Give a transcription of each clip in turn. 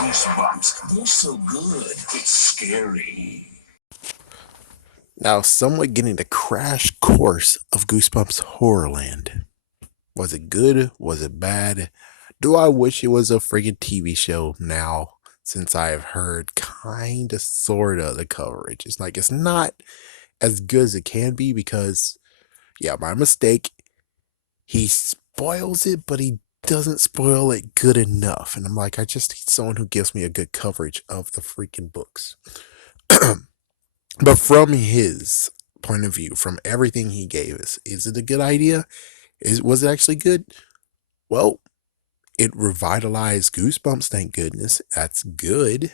Goosebumps. They're so good. It's scary. Now, somewhat getting the crash course of Goosebumps Horrorland. Was it good? Was it bad? Do I wish it was a friggin' TV show now? Since I have heard kinda sorta the coverage. It's like it's not as good as it can be because, yeah, my mistake. He spoils it, but he doesn't spoil it good enough. And I'm like, I just need someone who gives me a good coverage of the freaking books. But from his point of view, from everything he gave us, is it a good idea? Was it actually good? Well, it revitalized Goosebumps, thank goodness. That's good.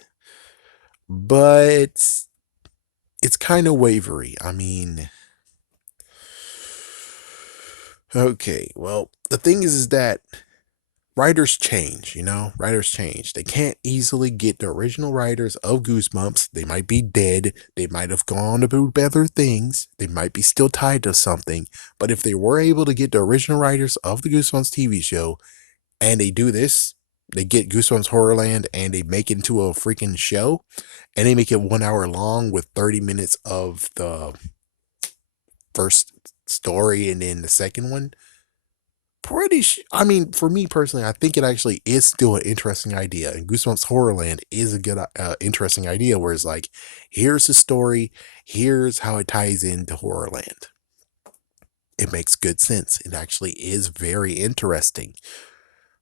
But it's kind of wavery. I mean, okay, well, the thing is that writers change, writers change. They can't easily get the original writers of Goosebumps. They might be dead. They might have gone to do better things. They might be still tied to something. But if they were able to get the original writers of the Goosebumps TV show and they do this, they get Goosebumps Horrorland and they make it into a freaking show and they make it 1 hour long with 30 minutes of the first story and then the second one. I mean, for me personally, I think it actually is still an interesting idea, and Goosebumps Horrorland is a good, interesting idea. Where it's like, here's the story, here's how it ties into Horrorland. It makes good sense. It actually is very interesting.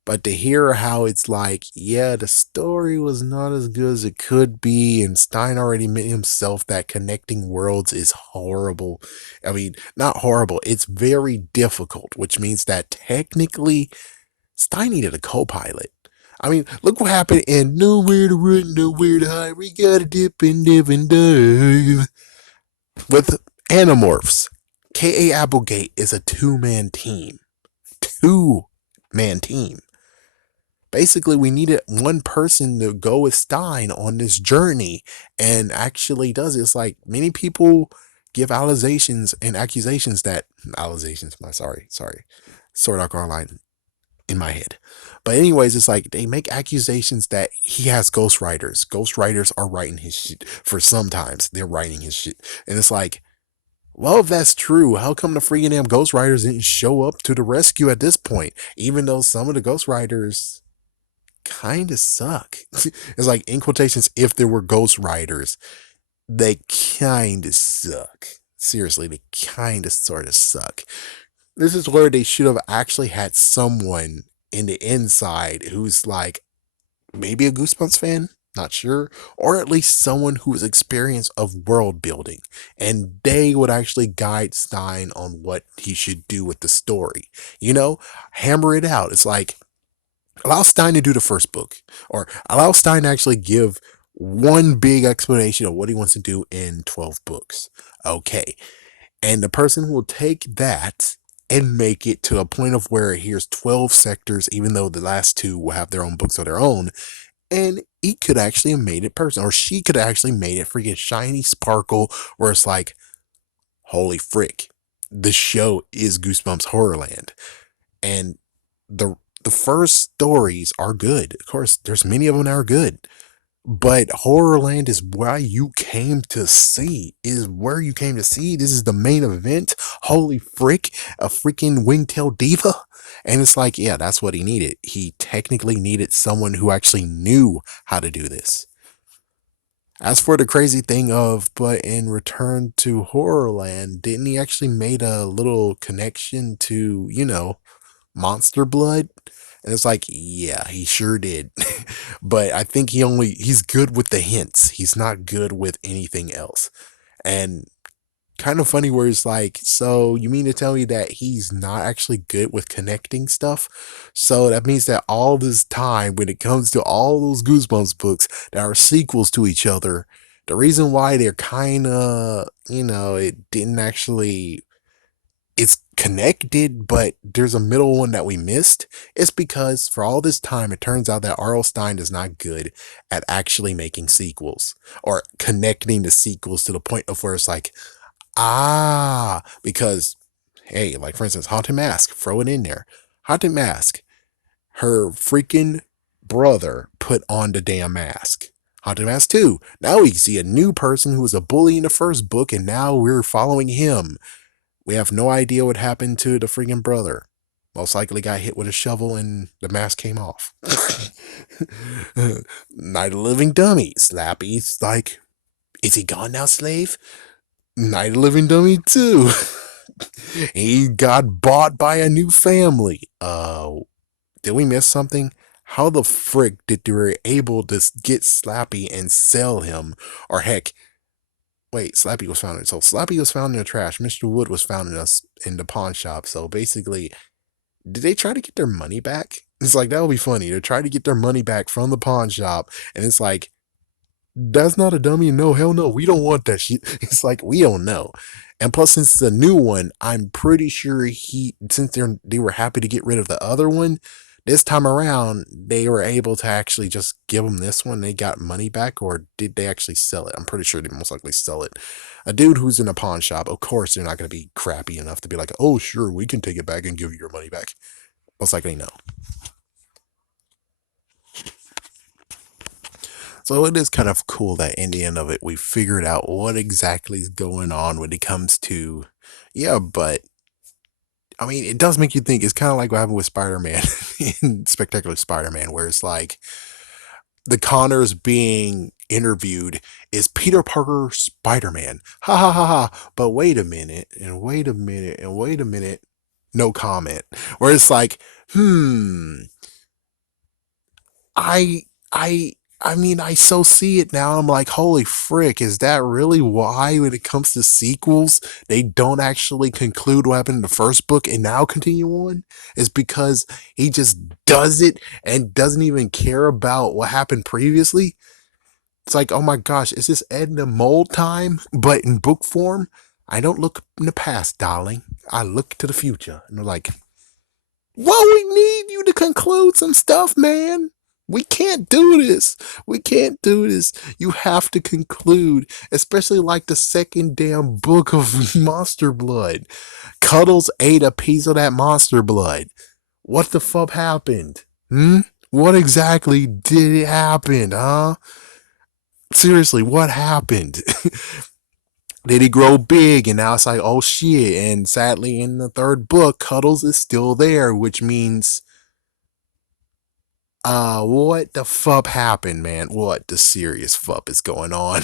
But to hear how it's like, yeah, the story was not as good as it could be, and Stein already admitted himself that connecting worlds is horrible. I mean, not horrible, it's very difficult, which means that technically Stein needed a co-pilot. I mean, look what happened in Nowhere to Run, Nowhere to Hide. We gotta dip and dive and dive. With Animorphs, K.A. Applegate is a two-man team. Two-man team. Basically, we needed one person to go with Stein on this journey and actually does it. It's like many people give accusations that sorry, Sword Art Online in my head. But anyways, it's like they make accusations that he has ghostwriters. Ghostwriters are writing his shit. For sometimes they're writing his shit, and it's like, well, if that's true, how come the freaking damn ghostwriters didn't show up to the rescue at this point? Even though some of the ghostwriters kind of suck. It's like, in quotations, if there were ghostwriters, they kind of suck. Seriously, they kind of sort of suck. This is where they should have actually had someone in the inside who's like maybe a Goosebumps fan, not sure, or at least someone who has experience of world building, and they would actually guide Stein on what he should do with the story. Hammer it out. It's like, allow Stein to do the first book, or allow Stein to actually give one big explanation of what he wants to do in 12 books. Okay. And the person will take that and make it to a point of where here's 12 sectors, even though the last two will have their own books of their own. And he could actually have made it personal, or she could have actually made it freaking shiny sparkle, where it's like, holy frick, the show is Goosebumps Horrorland. And the the first stories are good. Of course, there's many of them that are good. But Horrorland is where you came to see. Is where you came to see. This is the main event. Holy frick, a freaking wingtail diva. And it's like, yeah, that's what he needed. He technically needed someone who actually knew how to do this. As for the crazy thing of, but in Return to Horrorland, didn't he actually made a little connection to, Monster Blood? And it's like, yeah, he sure did. But I think he's good with the hints. He's not good with anything else. And kind of funny where it's like, so you mean to tell me that he's not actually good with connecting stuff? So that means that all this time, when it comes to all those Goosebumps books that are sequels to each other, the reason why they're kind of, it didn't actually, it's connected, but there's a middle one that we missed. It's because for all this time, it turns out that R.L. Stein is not good at actually making sequels or connecting the sequels to the point of where it's like, because, hey, like for instance, Haunted Mask, throw it in there. Haunted Mask, her freaking brother put on the damn mask. Haunted Mask 2. Now we see a new person who was a bully in the first book, and now we're following him. We have no idea what happened to the freaking brother. Most likely got hit with a shovel and the mask came off. Night of the Living Dummy. Slappy's like, is he gone now, slave? Night of the Living Dummy 2. He got bought by a new family. Did we miss something? How the frick did they were able to get Slappy and sell him? Or heck, wait, Slappy was found in so Slappy was found in the trash. Mr. Wood was found in the pawn shop. So basically, did they try to get their money back? It's like that would be funny. They're trying to get their money back from the pawn shop, and it's like, that's not a dummy. No, hell no. We don't want that shit. It's like, we don't know. And plus, since it's a new one, I'm pretty sure since they were happy to get rid of the other one, this time around, they were able to actually just give them this one. They got money back, or did they actually sell it? I'm pretty sure they most likely sell it. A dude who's in a pawn shop, of course, they're not going to be crappy enough to be like, oh, sure, we can take it back and give you your money back. Most likely no. So it is kind of cool that in the end of it, we figured out what exactly is going on when it comes to, yeah, but I mean, it does make you think. It's kind of like what happened with Spider-Man in Spectacular Spider-Man, where it's like the Connors being interviewed is Peter Parker Spider-Man. Ha ha ha ha. But wait a minute, and wait a minute, and wait a minute. No comment. Where it's like, I I I mean, I so see it now. I'm like, holy frick, is that really why when it comes to sequels, they don't actually conclude what happened in the first book and now continue on? Is because he just does it and doesn't even care about what happened previously? It's like, oh my gosh, is this Edna Mode time, but in book form? I don't look in the past, darling. I look to the future. And they're like, well, we need you to conclude some stuff, man. We can't do this. We can't do this. You have to conclude, especially like the second damn book of Monster Blood. Cuddles ate a piece of that monster blood. What the fuck happened? What exactly did it happen, huh? Seriously, what happened? Did he grow big and now it's like, oh shit. And sadly, in the third book, Cuddles is still there, which means, what the fuck happened, man? What the serious fuck is going on?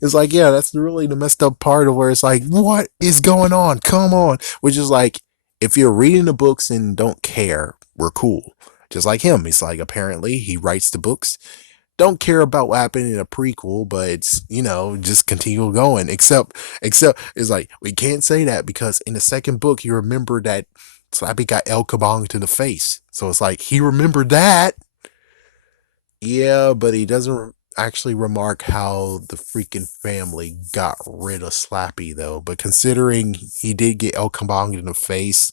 It's like, yeah, that's really the messed up part of where it's like, what is going on? Come on. Which is like, if you're reading the books and don't care, we're cool. Just like him. It's like, apparently, he writes the books, don't care about what happened in a prequel, but it's, just continue going. Except it's like, we can't say that because in the second book, you remember that Slappy got El Kabong to the face. So it's like, he remembered that. Yeah, but he doesn't actually remark how the freaking family got rid of Slappy, though. But considering he did get El Kabong in the face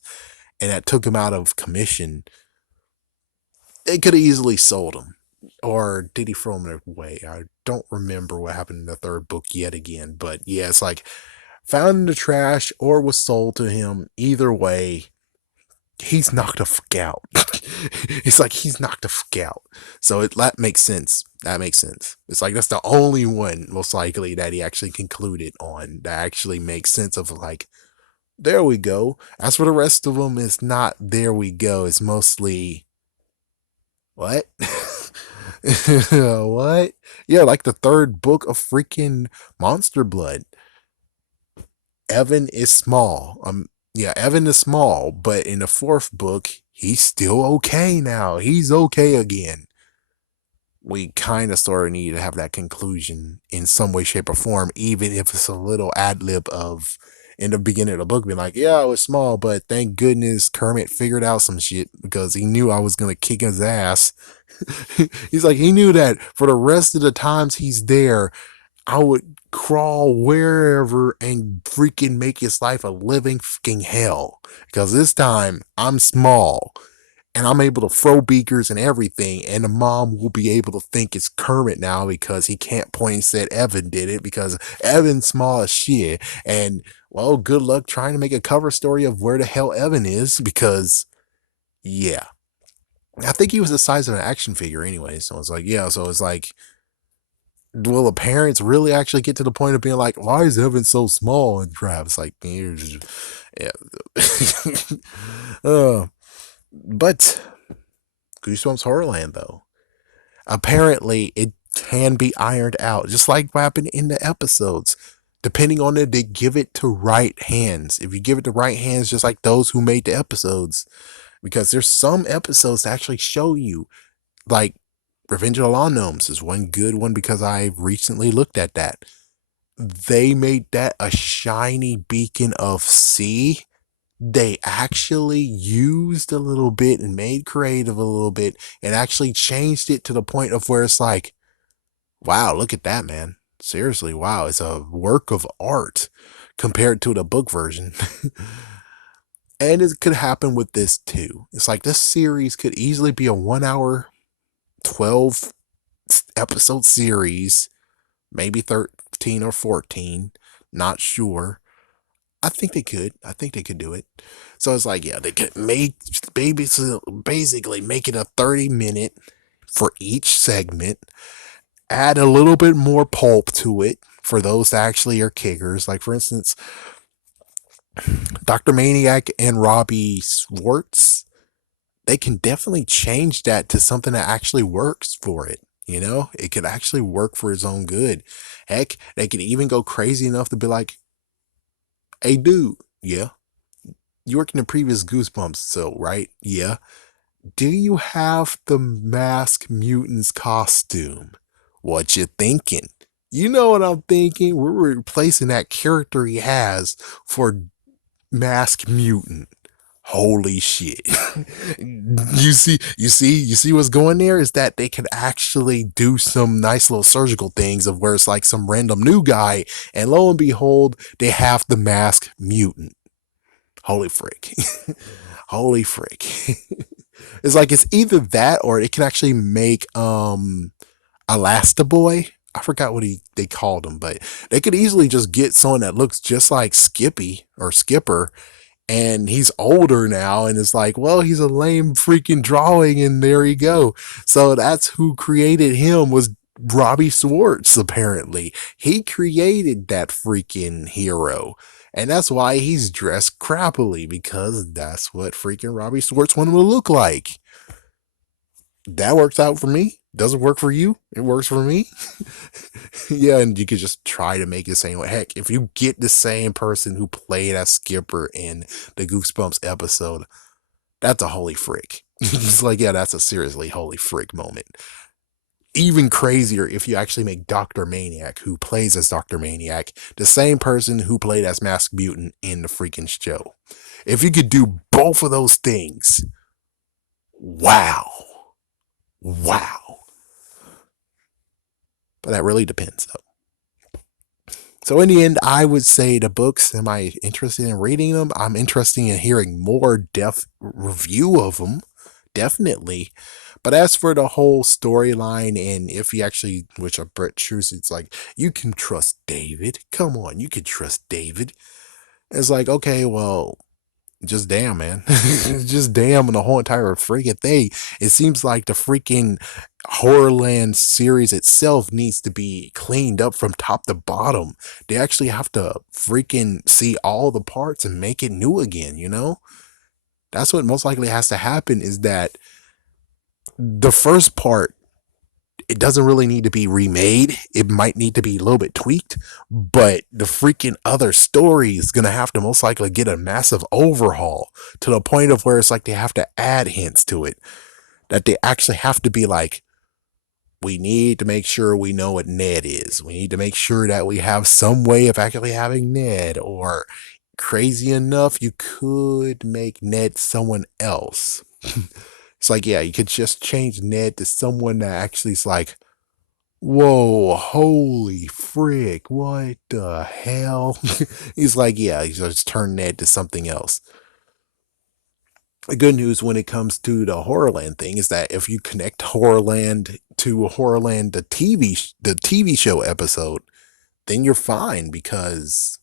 and that took him out of commission, they could have easily sold him. Or did he throw him away? I don't remember what happened in the third book yet again. But yeah, it's like found in the trash or was sold to him. Either way, he's knocked the fuck out. It's like he's knocked the fuck out. So that makes sense. That makes sense. It's like that's the only one, most likely, that he actually concluded on that actually makes sense of like, there we go. As for the rest of them, it's not there we go. It's mostly, what? What? Yeah, like the third book of freaking Monster Blood. Evan is small. Yeah, Evan is small, but in the fourth book, he's still okay now. He's okay again. We kind of sort of need to have that conclusion in some way, shape, or form, even if it's a little ad lib of in the beginning of the book being like, yeah, I was small, but thank goodness Kermit figured out some shit because he knew I was going to kick his ass. He's like, he knew that for the rest of the times he's there, I would crawl wherever and freaking make his life a living fucking hell. Because this time I'm small and I'm able to throw beakers and everything, and the mom will be able to think it's Kermit now because he can't point and say Evan did it because Evan's small as shit. And well, good luck trying to make a cover story of where the hell Evan is because, yeah. I think he was the size of an action figure anyway. So it's like, yeah. So it's like, will the parents really actually get to the point of being like, why is Evan so small? And crap, it's like, yeah. uh, but Goosebumps Horrorland, though, apparently it can be ironed out, just like what happened in the episodes. Depending on it, they give it to right hands. If you give it to right hands, just like those who made the episodes, because there's some episodes that actually show you, like Revenge of the Law Gnomes is one good one because I recently looked at that. They made that a shiny beacon of C. They actually used a little bit and made creative a little bit and actually changed it to the point of where it's like, wow, look at that, man. Seriously, wow, it's a work of art compared to the book version. And it could happen with this too. It's like this series could easily be a 1 hour, 12 episode series, maybe 13 or 14, not sure. I think they could. I think they could do it. So it's like, yeah, they could make basically make it a 30-minute for each segment, add a little bit more pulp to it for those that actually are kickers. Like, for instance, Dr. Maniac and Robbie Swartz, they can definitely change that to something that actually works for it. You know, it could actually work for its own good. Heck, they could even go crazy enough to be like, hey, dude, yeah, you worked in the previous Goosebumps, so, right? Yeah. Do you have the Mask Mutant's costume? What you thinking? You know what I'm thinking? We're replacing that character he has for Mask Mutant. Holy shit. You see what's going there is that they could actually do some nice little surgical things of where it's like some random new guy, and lo and behold, they have the Mask Mutant. Holy frick. Holy frick. It's like it's either that or it can actually make Elastiboy. I forgot what they called him, but they could easily just get someone that looks just like Skippy or Skipper, and he's older now, and it's like, well, he's a lame freaking drawing, and there you go. So that's who created him, was Robbie Swartz. Apparently he created that freaking hero, and that's why he's dressed crappily, because that's what freaking Robbie Swartz wanted him to look like. That works out for me. Doesn't work for you, it works for me. Yeah, and you could just try to make it the same way. Heck, if you get the same person who played as Skipper in the Goosebumps episode, that's a holy frick. It's like, yeah, that's a seriously holy frick moment. Even crazier if you actually make Dr. Maniac, who plays as Dr. Maniac, the same person who played as Masked Mutant in the freaking show. If you could do both of those things, wow. Wow. But that really depends, though. So in the end, I would say the books, am I interested in reading them? I'm interested in hearing more depth review of them, definitely. But as for the whole storyline, and if you actually, which a Brett chooses, it's like, you can trust David. Come on, you can trust David. It's like, okay, well, just damn, man. Just damn on the whole entire freaking thing. It seems like the freaking Horrorland series itself needs to be cleaned up from top to bottom. They actually have to freaking see all the parts and make it new again, you know? That's what most likely has to happen, is that the first part, it doesn't really need to be remade. It might need to be a little bit tweaked, but the freaking other story is going to have to most likely get a massive overhaul, to the point of where it's like they have to add hints to it, that they actually have to be like, we need to make sure we know what Ned is. We need to make sure that we have some way of actually having Ned, or crazy enough, you could make Ned someone else. It's like, yeah, you could just change Ned to someone that actually is like, whoa, holy frick, what the hell? He's like, yeah, he's just turn Ned to something else. The good news when it comes to the Horrorland thing is that if you connect Horrorland to Horrorland, the TV show episode, then you're fine, because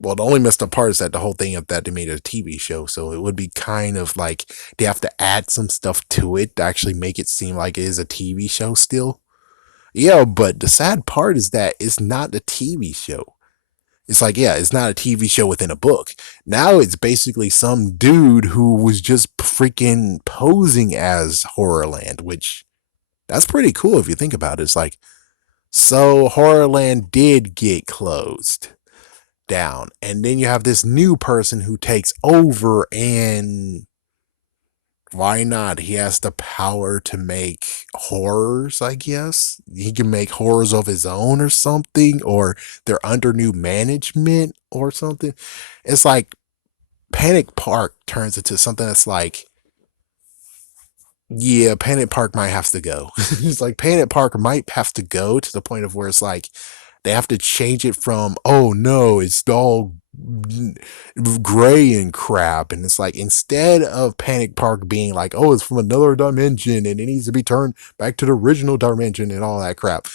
Well, the only messed up part is that the whole thing of that they made it a TV show, so it would be kind of like they have to add some stuff to it to actually make it seem like it is a TV show still. Yeah, but the sad part is that it's not a TV show. It's like, yeah, it's not a TV show within a book. Now it's basically some dude who was just freaking posing as Horrorland, which that's pretty cool if you think about it. It's like, so Horrorland did get closed down, and then you have this new person who takes over, and why not? He has the power to make horrors, I guess. He can make horrors of his own or something, or they're under new management or something. It's like Panic Park turns into something that's like, yeah, Panic Park might have to go. It's like Panic Park might have to go to the point of where it's like they have to change it from, oh no, it's all gray and crap. And it's like, instead of Panic Park being like, oh, it's from another dimension and it needs to be turned back to the original dimension and all that crap,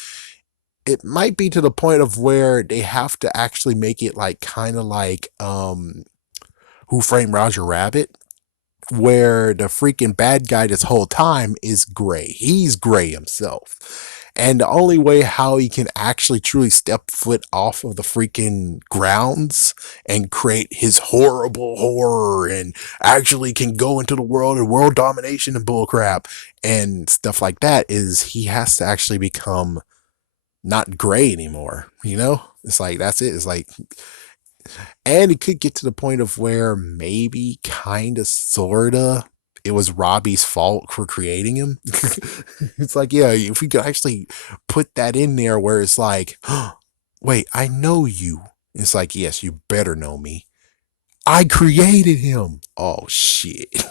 it might be to the point of where they have to actually make it like kind of like Who Framed Roger Rabbit, where the freaking bad guy this whole time is gray. He's gray himself. And the only way how he can actually truly step foot off of the freaking grounds and create his horrible horror and actually can go into the world and world domination and bullcrap and stuff like that is he has to actually become not gray anymore. You know? It's like, that's it. It's like, and it could get to the point of where maybe kind of sorta it was Robbie's fault for creating him. It's like, yeah, if we could actually put that in there where it's like, oh, wait, I know you. It's like, yes, you better know me. I created him. Oh shit.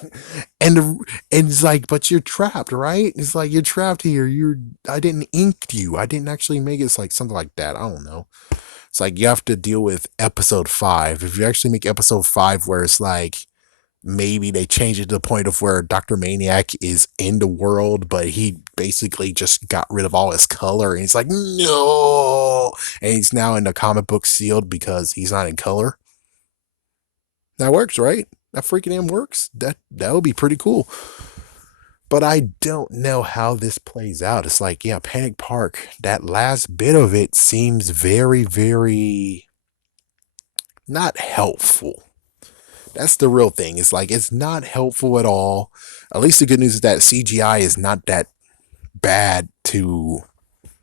And it's like, but you're trapped, right? It's like you're trapped here. I didn't ink you. I didn't actually make it. It's like something like that. I don't know. It's like you have to deal with episode 5. If you actually make episode 5 where it's like maybe they change it to the point of where Dr. Maniac is in the world, but he basically just got rid of all his color, and he's like, no, and he's now in the comic book sealed because he's not in color. That works, right? That freaking M works. That would be pretty cool. But I don't know how this plays out. It's like, yeah, Panic Park, that last bit of it seems very, very not helpful. That's the real thing. It's like, it's not helpful at all. At least the good news is that CGI is not that bad to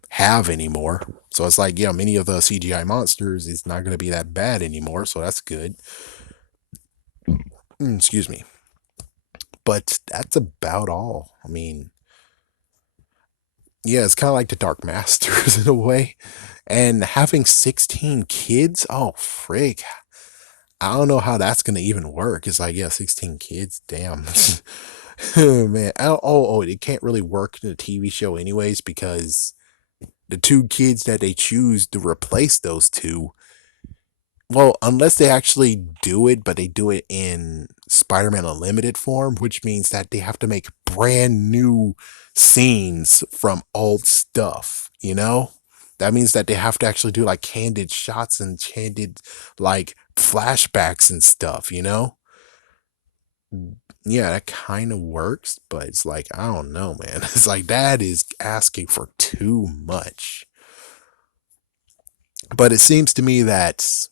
have anymore. So it's like, yeah, many of the CGI monsters is not going to be that bad anymore. So that's good. Excuse me. But that's about all. I mean, yeah, it's kind of like the Dark Masters in a way. And having 16 kids, oh, frig. I don't know how that's going to even work. It's like, yeah, 16 kids, damn. Oh, man. It can't really work in a TV show, anyways, because the 2 kids that they choose to replace those 2, well, unless they actually do it, but they do it in Spider-Man Unlimited form, which means that they have to make brand new scenes from old stuff, you know? That means that they have to actually do like candid shots and candid like flashbacks and stuff, you know? Yeah, that kind of works, but it's like, I don't know, man. It's like that is asking for too much. But it seems to me that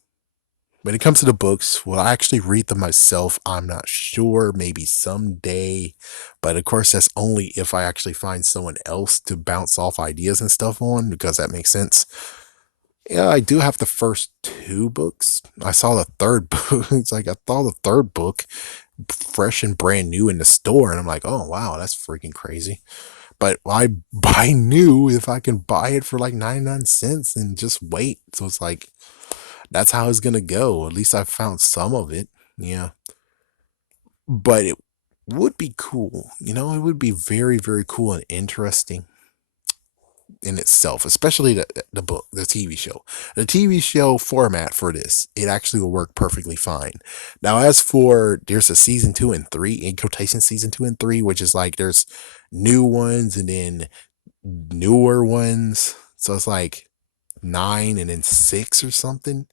when it comes to the books, will I actually read them myself? I'm not sure. Maybe someday. But of course, that's only if I actually find someone else to bounce off ideas and stuff on, because that makes sense. Yeah, I do have the first 2 books. I saw the third book. It's like I saw the third book fresh and brand new in the store, and I'm like, oh wow, that's freaking crazy. But I buy new if I can buy it for like 99 cents and just wait. So it's like, that's how it's gonna go. At least I found some of it. Yeah. But it would be cool. You know, it would be very, very cool and interesting in itself, especially the book, the TV show. The TV show format for this, it actually will work perfectly fine. Now, as for there's a season 2 and 3, in quotation season 2 and 3, which is like there's new ones and then newer ones. So it's like 9 and then 6 or something.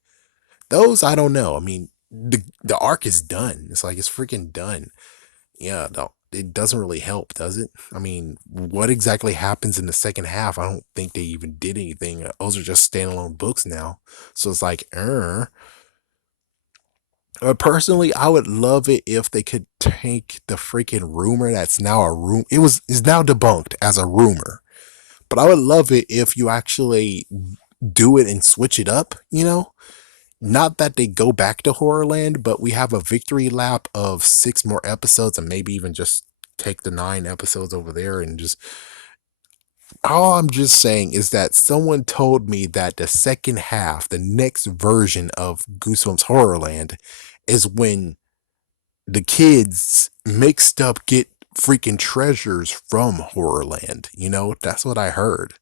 Those I don't know. I mean, the arc is done. It's like it's freaking done. Yeah, no, it doesn't really help, does it? I mean, what exactly happens in the second half? I don't think they even did anything. Those are just standalone books now. So it's like, personally, I would love it if they could take the freaking rumor that's now a room. It was is now debunked as a rumor, but I would love it if you actually do it and switch it up. Not that they go back to Horrorland, but we have a victory lap of 6 more episodes, and maybe even just take the 9 episodes over there and just. All I'm just saying is that someone told me that the second half, the next version of Goosebumps Horrorland, is when the kids mixed up get freaking treasures from Horrorland. That's what I heard.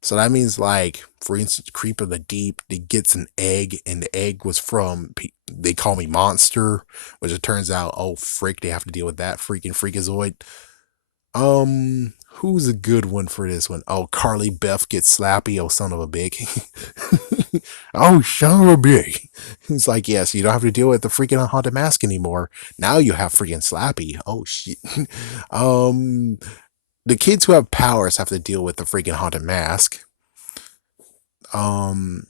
So that means, like, for instance, Creep of the Deep, he gets an egg, and the egg was from, they call me Monster, which it turns out, oh, frick, they have to deal with that freaking freakazoid. Who's a good one for this one? Oh, Carly Beth gets Slappy, oh, son of a bitch. Oh, son of a bitch. It's like, yes, you don't have to deal with the freaking Haunted Mask anymore. Now you have freaking Slappy. Oh, shit. um, the kids who have powers have to deal with the freaking Haunted Mask. Um,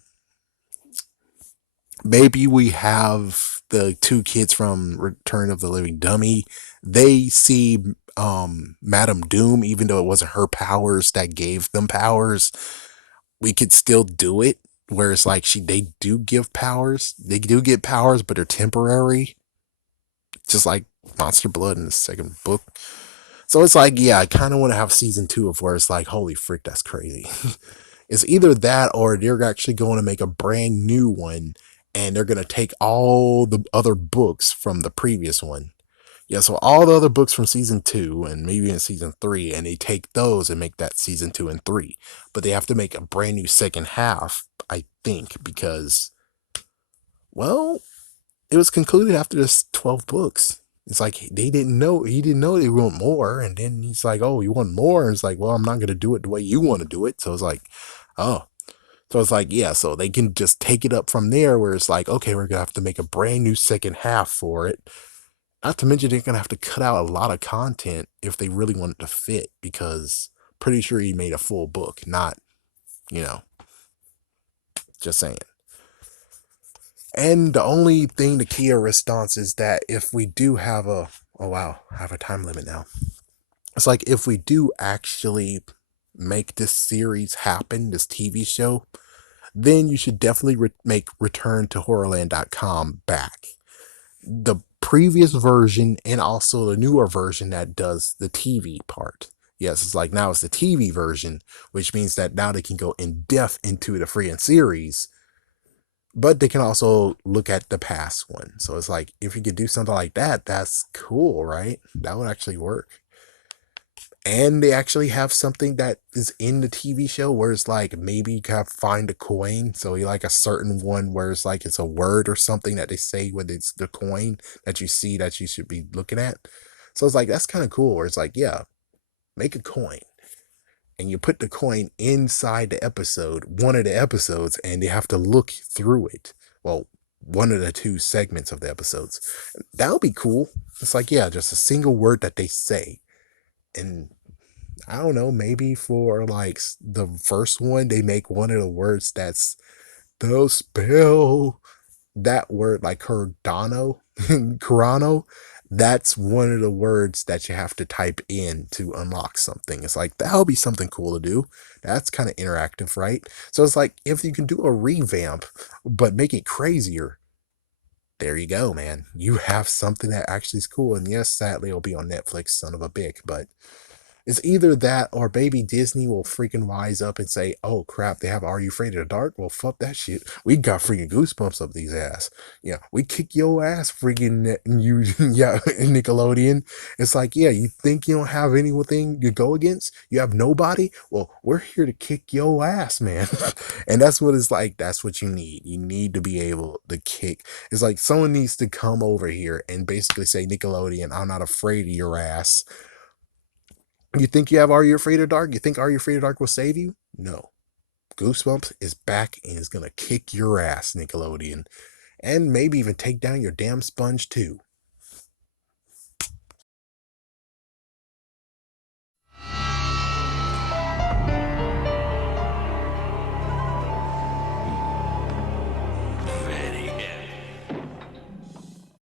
Maybe we have the 2 kids from Return of the Living Dummy. They see Madame Doom, even though it wasn't her powers that gave them powers. We could still do it. Where it's like they do give powers. They do get powers, but they're temporary. Just like Monster Blood in the second book. So it's like, yeah, I kind of want to have season 2 of where it's like, holy frick, that's crazy. It's either that or they're actually going to make a brand new one and they're going to take all the other books from the previous one. Yeah, so all the other books from season 2 and maybe in season 3, and they take those and make that season 2 and 3. But they have to make a brand new second half, I think, because, well, it was concluded after this 12 books. It's like they didn't know, he didn't know they want more. And then he's like, oh, you want more? And it's like, well, I'm not going to do it the way you want to do it. So it's like, oh, so it's like, yeah, so they can just take it up from there where it's like, okay, we're going to have to make a brand new second half for it. Not to mention, they're going to have to cut out a lot of content if they really want it to fit, because pretty sure he made a full book, not, you know, just saying. And the only thing the Kia response is that if we do have oh wow, I have a time limit now. It's like if we do actually make this series happen, this TV show, then you should definitely make Return to Horrorland.com back. The previous version and also the newer version that does the TV part. Yes, it's like now it's the TV version, which means that now they can go in depth into the freaking series, but they can also look at the past one. So it's like, if you could do something like that, that's cool, right? That would actually work. And they actually have something that is in the TV show where it's like maybe you can find a coin. So you like a certain one where it's like it's a word or something that they say when it's the coin that you see that you should be looking at. So it's like that's kind of cool. Where it's like, yeah, make a coin and you put the coin inside the episode, one of the episodes, and they have to look through it. Well, one of the 2 segments of the episodes. That would be cool. It's like, yeah, just a single word that they say. And I don't know, maybe for like the first one, they make one of the words that's the spell, that word like Cardano, Carano. That's one of the words that you have to type in to unlock something. It's like, that'll be something cool to do. That's kind of interactive, right? So it's like, if you can do a revamp, but make it crazier, there you go, man. You have something that actually is cool. And yes, sadly, it'll be on Netflix, son of a bitch, but it's either that or baby Disney will freaking wise up and say, oh crap, they have Are You Afraid of the Dark? Well, fuck that shit. We got freaking goosebumps up these ass. Yeah, we kick your ass, freaking you, yeah, Nickelodeon. It's like, yeah, you think you don't have anything to go against? You have nobody? Well, we're here to kick your ass, man. And that's what it's like. That's what you need. You need to be able to kick. It's like someone needs to come over here and basically say, Nickelodeon, I'm not afraid of your ass. You think you have Are You Afraid of Dark? You think Are You Afraid of Dark will save you? No. Goosebumps is back and is gonna kick your ass, Nickelodeon. And maybe even take down your damn sponge too.